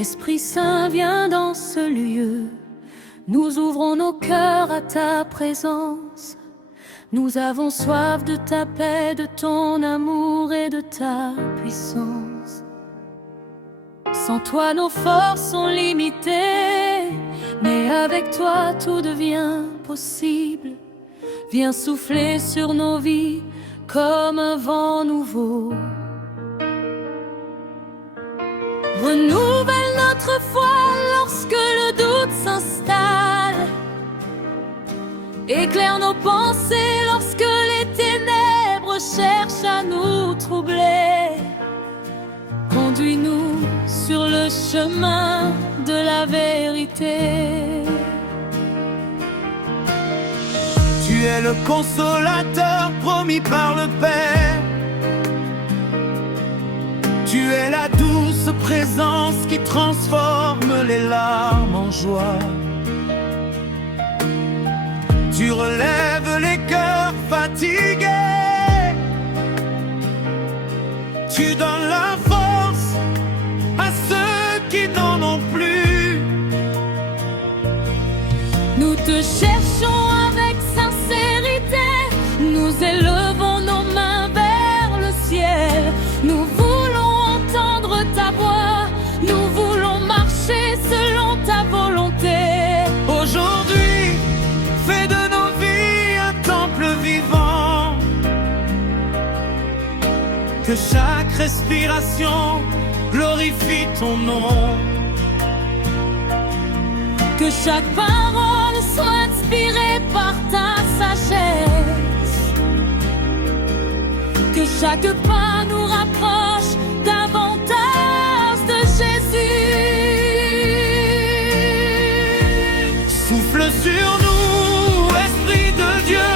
Esprit Saint, viens dans ce lieu. Nous ouvrons nos cœurs à ta présence. Nous avons soif de ta paix, de ton amour et de ta puissance. Sans toi, nos forces sont limitées, mais avec toi, tout devient possible. Viens souffler sur nos vies comme un vent nouveau. Renouvelle notre foi lorsque le doute s'installe. Éclaire nos pensées lorsque les ténèbres cherchent à nous troubler. Conduis-nous sur le chemin de la vérité. Tu es le consolateur promis par le Père. Tu es la douce présence qui transforme les larmes en joie. Tu relèves les cœurs fatigués. Tu donnes la force à ceux qui n'en ont plus. Nous te cherchons avec sincérité. Nous élevons nos mains vers le ciel. Nous voulons entendre ta voix. Nous voulons marcher selon ta volonté. Aujourd'hui, fais de nos vies un temple vivant. Que chaque respiration glorifie ton nom. Que chaque parole soit inspirée par ta sagesse. Que chaque pas nous rapproche davantage de Jésus. Souffle sur nous, Esprit de Dieu,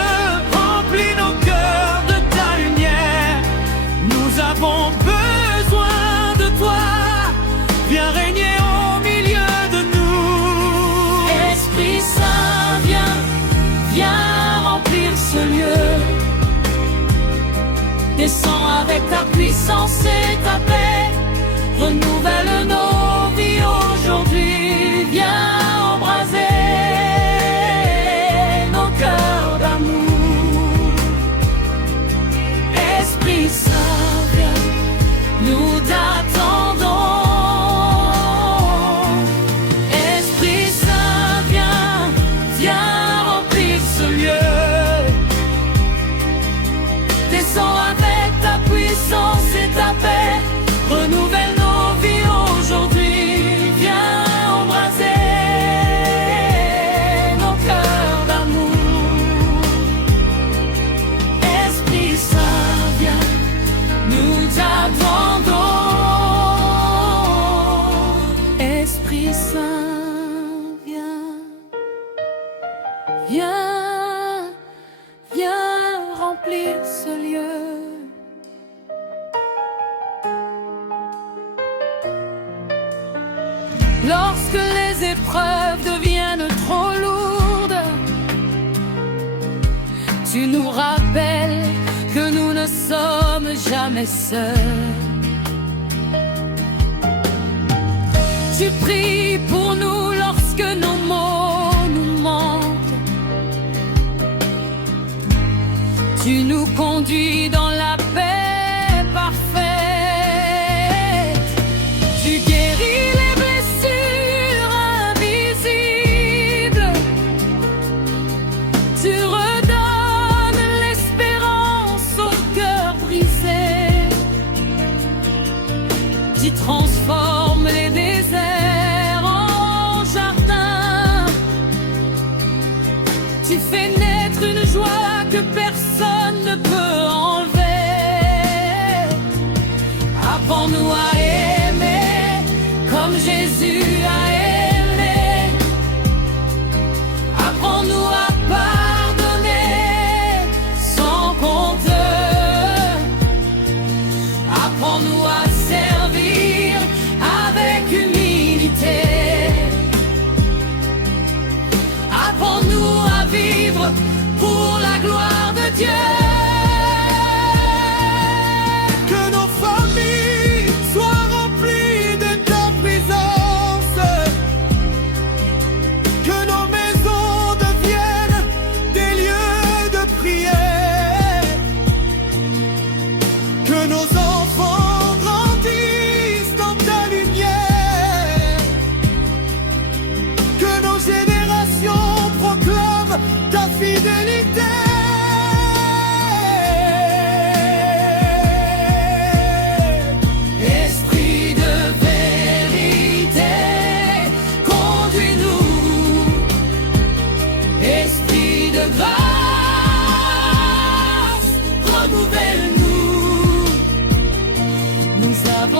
remplis nos cœurs de ta lumière. Nous avons besoin de toi, viens régner au milieu de nous. Esprit Saint, viens remplir ce lieu. Descends avec ta puissance et ta paix. Renouvelle nos vies aujourd'hui. Viens embraser nos cœurs d'amour. Esprit Saint, viens, nous t'attendons. Esprit Saint, viens remplir ce lieu. Descends avec ta puissance et ta paix. Renouvelle nos vies aujourd'hui. Viens embraser nos cœurs d'amour. Esprit Saint, viens, nous t'attendons. Esprit Saint, viens remplir ce lieu. Lorsque les épreuves deviennent trop lourdes, tu nous rappelles que nous ne sommes jamais seuls. Tu pries pour nous lorsque nos mots nous mentent. Tu nous conduis dans la paix parfaite. Tu guéris les blessures invisibles. Tu redonnes l'espérance au cœur brisé. Tu transformes les déserts en jardins. Tu fais naître une joie que personne ne peut enlever. Apprends-nous à aimer comme Jésus a aimé. Apprends-nous à pardonner sans compte. Apprends-nous à servir avec humilité. Apprends-nous à vivre pour la gloire de Dieu. Que nos familles soient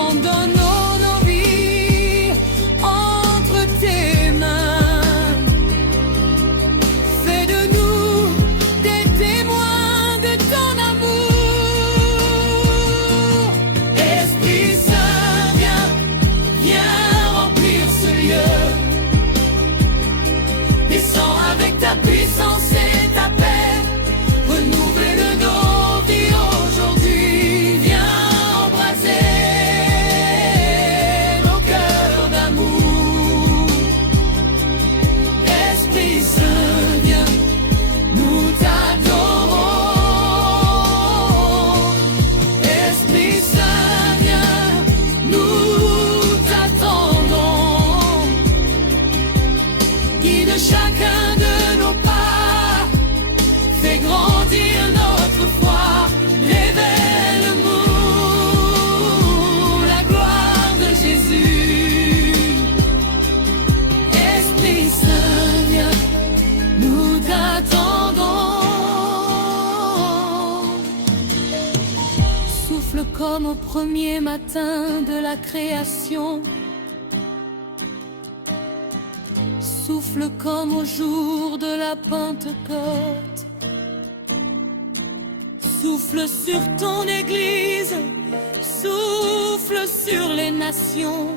abandonnons nos vies entre tes mains. Fais de nous des témoins de ton amour. Esprit Saint, viens remplir ce lieu. Descends avec ta puissance et ta paix. Renouvelle nos vies aujourd'hui. Viens embraser nos cœurs d'amour. Esprit Saint, viens, nous t'adorons. Esprit Saint, viens, nous t'attendons. Guide chacun de nos pas, fais grandir notre foi. Révèle-nous la gloire de Jésus. Esprit Saint, viens, nous t'attendons. Souffle comme au premier matin de la création. Souffle comme au jour de la Pentecôte. Souffle sur ton Église, souffle sur les nations.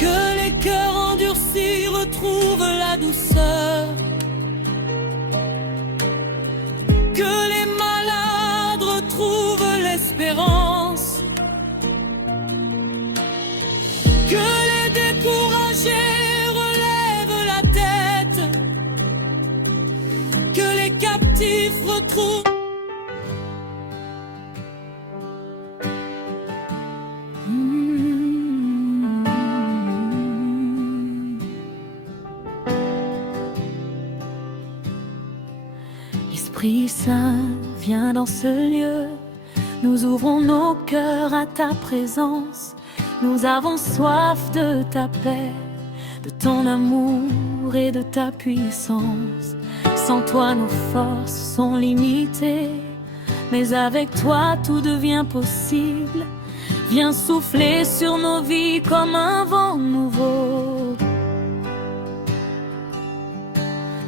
Que les cœurs endurcis retrouvent la douceur. Que les malades retrouvent l'espérance. Que les découragés relèvent la tête. Que les captifs retrouvent. Esprit Saint, viens dans ce lieu. Nous ouvrons nos cœurs à ta présence. Nous avons soif de ta paix, de ton amour et de ta puissance. Sans toi, nos forces sont limitées, mais avec toi, tout devient possible. Viens souffler sur nos vies comme un vent nouveau.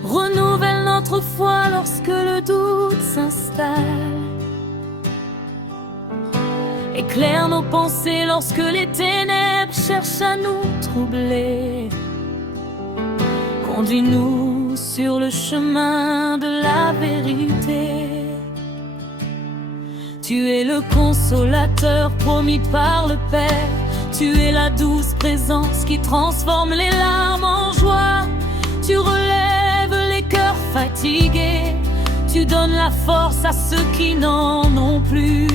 Renouvelle notre foi lorsque le doute s'installe. Éclaire nos pensées lorsque les ténèbres cherchent à nous troubler. Conduis-nous sur le chemin de la vérité. Tu es le consolateur promis par le Père. Tu es la douce présence qui transforme les larmes en joie. Tu relèves les cœurs fatigués. Tu donnes la force à ceux qui n'en ont plus.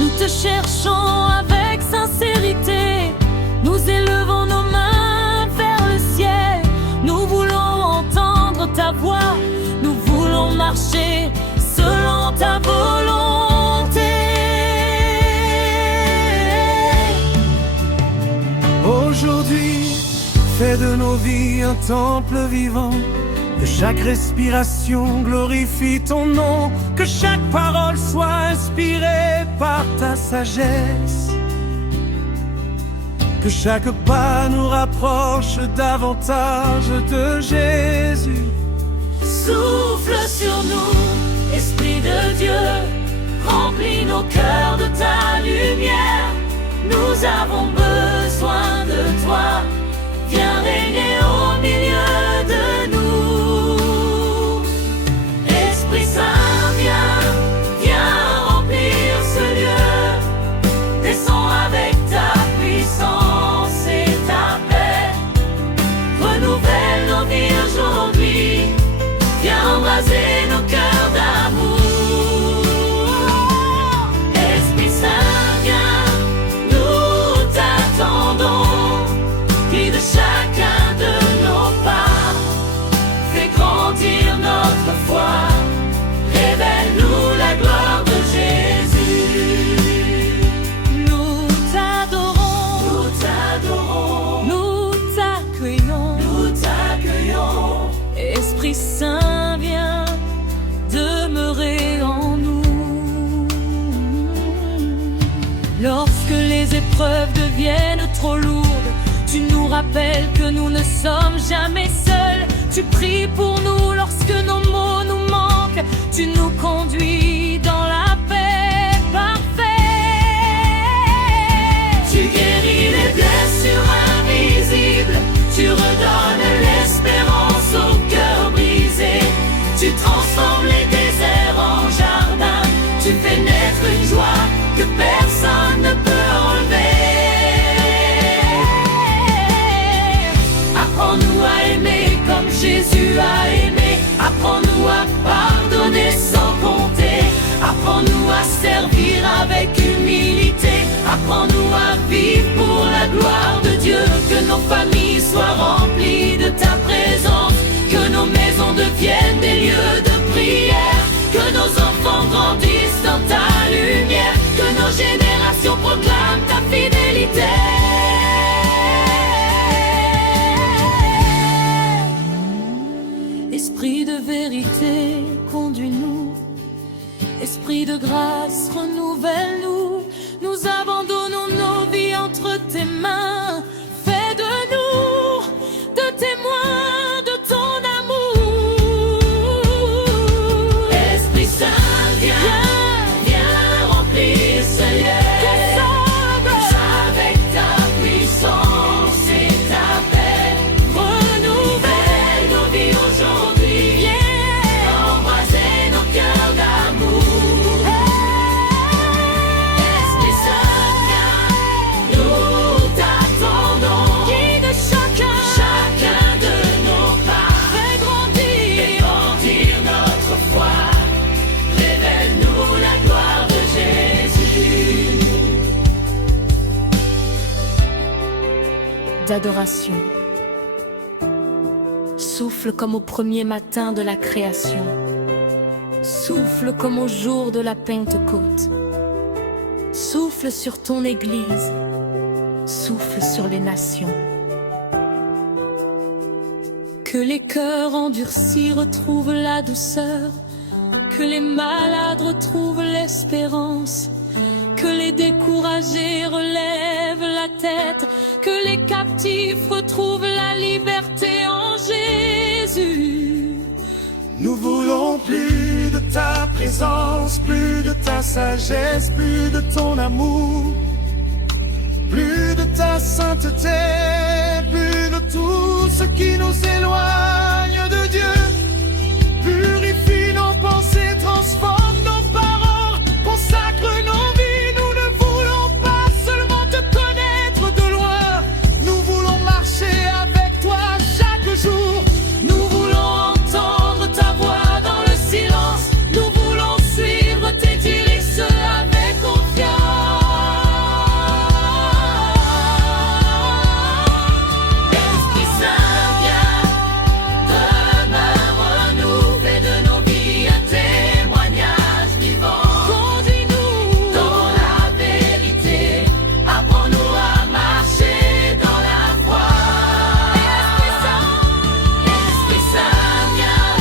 Nous te cherchons avec sincérité. Nous élevons nos mains vers le ciel. Nous voulons entendre ta voix. Nous voulons marcher selon ta volonté. Aujourd'hui, fais de nos vies un temple vivant. Que chaque respiration glorifie ton nom. Que chaque parole soit inspirée par ta sagesse. Que chaque pas nous rapproche davantage de Jésus. Souffle sur nous, Esprit de Dieu. Remplis nos cœurs de ta lumière. Nous avons besoin de toi. Viens régner au milieu de nous. Esprit Saint, viens remplir ce lieu. Descends avec ta puissance et ta paix. Renouvelle nos vies aujourd'hui. Viens embraser nos cœurs d'amour. Esprit Saint, viens, nous t'attendons. Guide chacun de nos pas. Fais grandir notre foi. Révèle-nous la gloire de Jésus. Nous t'adorons. Nous t'adorons. Nous t'accueillons. Nous t'accueillons. Esprit Saint, viens. épreuves deviennent trop lourdes, tu nous rappelles que nous ne sommes jamais seuls. Tu pries pour nous lorsque nos mots nous manquent, tu nous conduis dans la paix parfaite. Tu guéris les blessures invisibles, tu redonnes l'espérance au cœur brisé. Tu transformes les déserts en jardins, tu fais naître une joie que personne ne peut enlever. Apprends-nous à aimer comme Jésus a aimé. Apprends-nous à pardonner sans compter. Apprends-nous à servir avec humilité. Apprends-nous à vivre pour la gloire de Dieu. Que nos familles soient remplies de ta présence, que nos maisons deviennent des lieux de prière, que nos enfants grandissent dans ta lumière, que nos générations proclament ta fidélité. Esprit de vérité, conduis-nous. Esprit de grâce, renouvelle-nous. Nous abandonnons nos vies entre tes mains. Fais de nous de témoins de ton amour. Esprit Saint, viens remplir ce lieu. Avec ta puissance et ta paix, renouvelle nos vies aujourd'hui. Embraser nos cœurs d'amour. Esprit Saint, nous t'attendons. Guide chacun de nos pas. Fais grandir notre foi. Révèle-nous la gloire de Jésus. D'adoration. Souffle comme au premier matin de la création. Souffle comme au jour de la Pentecôte. Souffle sur ton Église. Souffle sur les nations. Que les cœurs endurcis retrouvent la douceur. Que les malades retrouvent l'espérance. Que les découragés relèvent la tête. Que les captifs retrouvent la liberté en Jésus. Nous voulons plus de ta présence, plus de ta sagesse, plus de ton amour, plus de ta sainteté, plus de tout ce qui nous éloigne de Dieu. Purifie nos pensées, transforme nos paroles, consacre nos vies. Nous ne voulons pas seulement te connaître de loin, nous voulons marcher avec toi chaque jour. Nous voulons entendre ta voix dans le silence. Nous voulons suivre tes directions avec confiance. Esprit Saint, viens, demeure-nous, fais de nos vies un témoignage vivant. Conduis-nous dans la vérité, apprends-nous à marcher dans la foi. Esprit Saint, viens,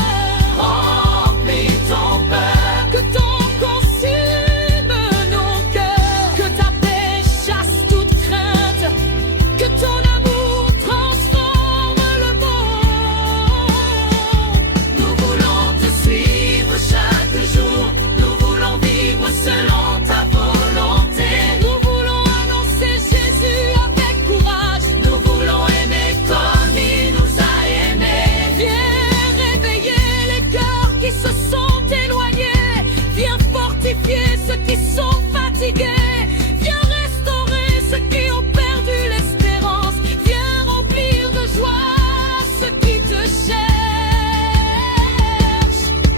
remplis ton peuple. Que ton consume nos cœurs, que ta paix chasse toute crainte, que ton amour transforme le monde. Nous voulons te suivre chaque jour, nous voulons vivre selon ta volonté. Nous voulons annoncer Jésus avec courage, nous voulons aimer comme il nous a aimés. Viens réveiller les cœurs qui se sont éloignés, viens fortifier ceux qui sont fatigués, viens restaurer ceux qui ont perdu l'espérance, viens remplir de joie ceux qui te cherchent.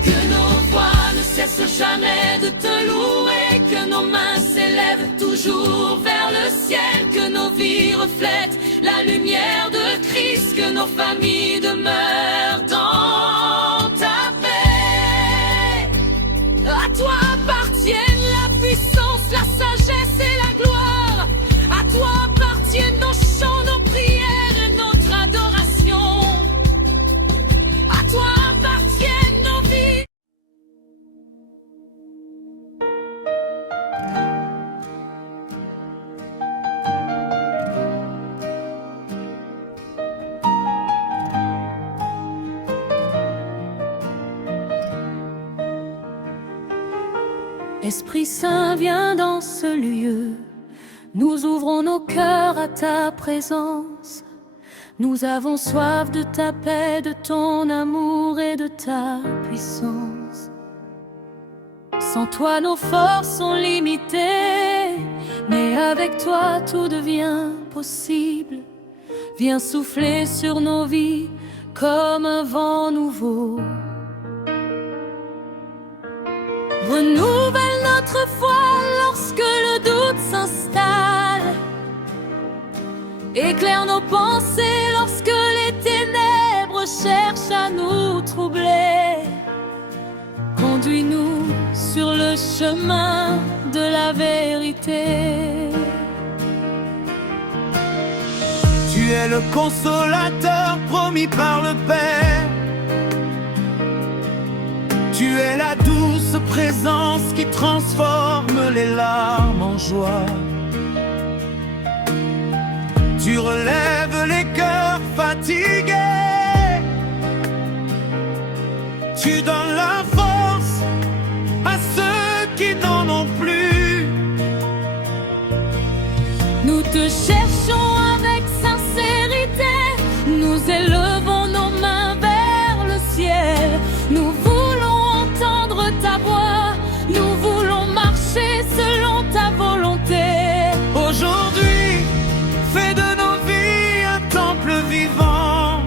Que nos voix ne cessent jamais de te louer, que nos mains s'élèvent toujours vers le ciel, que nos vies reflètent la lumière de Christ, que nos familles demeurent dans ta paix. À toi appartiennent la puissance, la sagesse et la gloire. À toi appartiennent nos chants, nos prières et notre adoration. À toi appartiennent nos vies. Esprit Saint, viens dans ce lieu. Nous ouvrons nos cœurs à ta présence. Nous avons soif de ta paix, de ton amour et de ta puissance. Sans toi, nos forces sont limitées, mais avec toi, tout devient possible. Viens souffler sur nos vies comme un vent nouveau. Renouvelle notre foi lorsque le doute s'installe. Éclaire nos pensées lorsque les ténèbres cherchent à nous troubler. Conduis-nous sur le chemin de la vérité. Tu es le consolateur promis par le Père. Tu es la douce présence qui transforme les larmes en joie. Tu relèves les cœurs fatigués. Tu donnes la force à ceux qui n'en ont plus. Nous te cherchons avec sincérité. Nous élevons nos mains vers le ciel. Nous voulons entendre ta voix. Nous voulons marcher selon ta volonté. Aujourd'hui, fais de nos vies un temple vivant.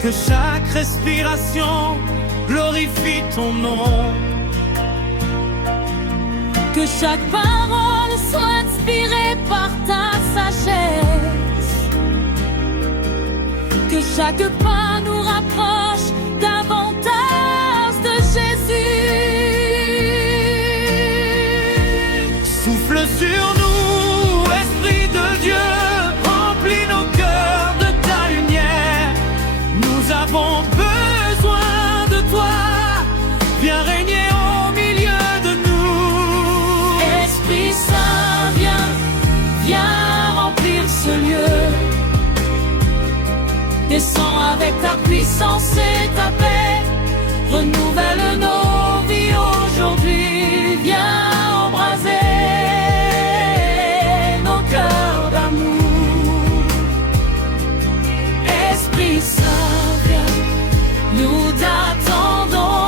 Que chaque respiration glorifie ton nom. Que chaque parole soit inspirée par ta sagesse. Que chaque pas nous rapproche davantage de Jésus. Souffle sur nous, Esprit de Dieu, remplis nos cœurs de ta lumière. Nous avons besoin de toi, viens régner au milieu de nous. Esprit Saint, viens remplir ce lieu. Descends avec ta puissance et ta paix. Renouvelle nos vies aujourd'hui. Viens embraser nos cœurs d'amour. Esprit Saint, viens, nous t'attendons.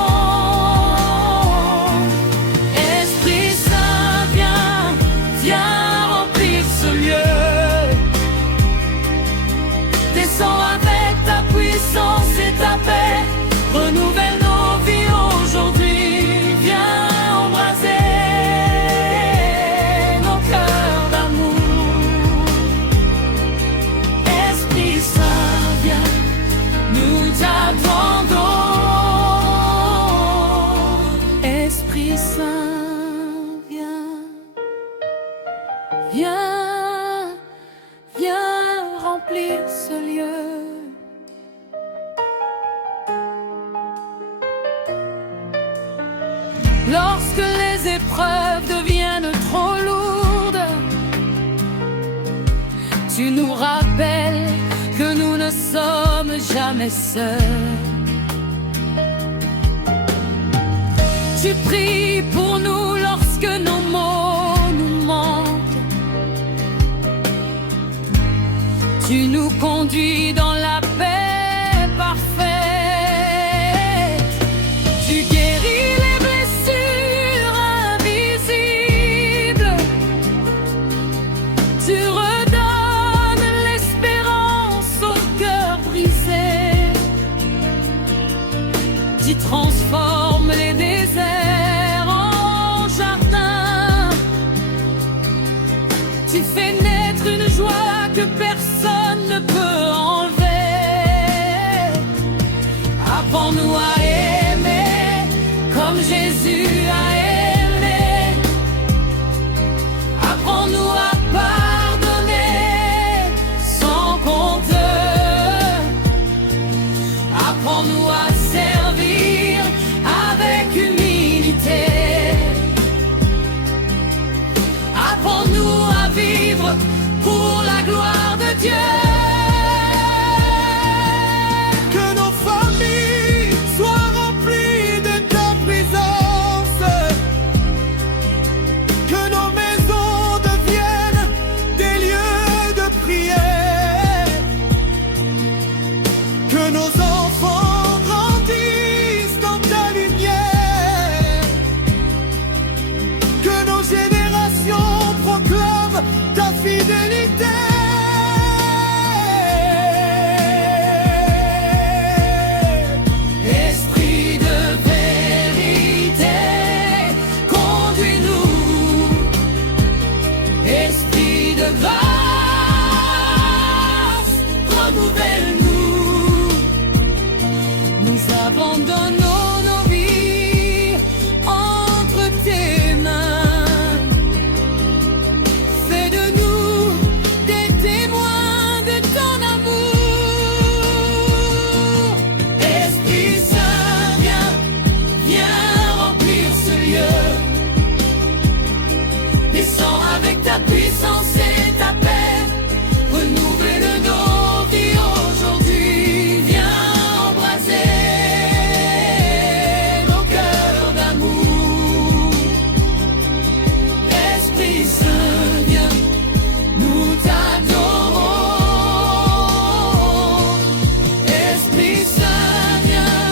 Esprit Saint, viens remplir ce lieu. Descends avec ta puissance et ta paix. Renouvelle nos vies aujourd'hui. Viens embraser nos cœurs d'amour. Esprit Saint, viens, nous t'attendons. Esprit Saint, viens remplir ce lieu. Lorsque les épreuves deviennent trop lourdes, tu nous rappelles que nous ne sommes jamais seuls. Tu pries pour nous lorsque nos mots nous mentent. Tu nous conduis dans la paix parfaite. Tu guéris les blessures invisibles. Tu redonnes l'espérance au cœur brisé. Tu transformes les déserts en jardins. Tu fais naître une joie que personne ne peut enlever. Apprends-nous à aimer comme Jésus a aimé. Apprends-nous à pardonner sans compte. Apprends-nous à servir avec humilité. Apprends-nous à vivre pour la gloire de Dieu. Que nos familles soient remplies de ta présence. Donnons nos vies entre tes mains. Fais de nous des témoins de ton amour. Esprit Saint, viens remplir ce lieu. Descends avec ta puissance et ta paix. Renouveler de nos vies aujourd'hui. Viens embraser nos cœurs d'amour. Esprit Saint, viens, nous t'adorons. Esprit Saint, viens,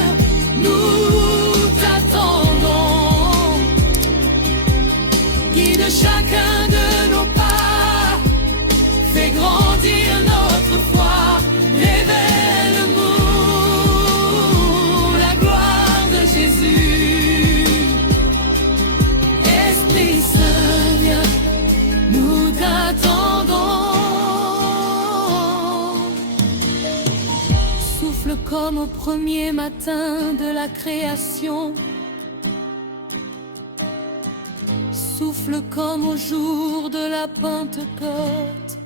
nous t'attendons. Guide chacun de nos pas, fais grandir notre foi, révèle-nous la gloire de Jésus. Esprit Saint, viens, nous t'attendons. Souffle comme au premier matin de la création. Souffle comme au jour de la Pentecôte.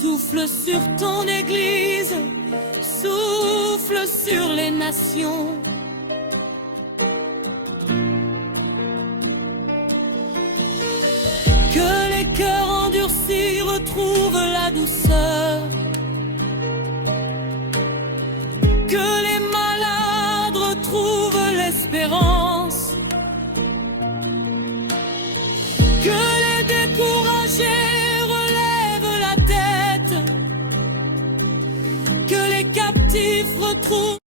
Souffle sur ton Église, souffle sur les nations. Que les cœurs endurcis retrouvent la douceur. Que les malades retrouvent l'espérance. Que les découragés relèvent la tête. Que les captifs retrouvent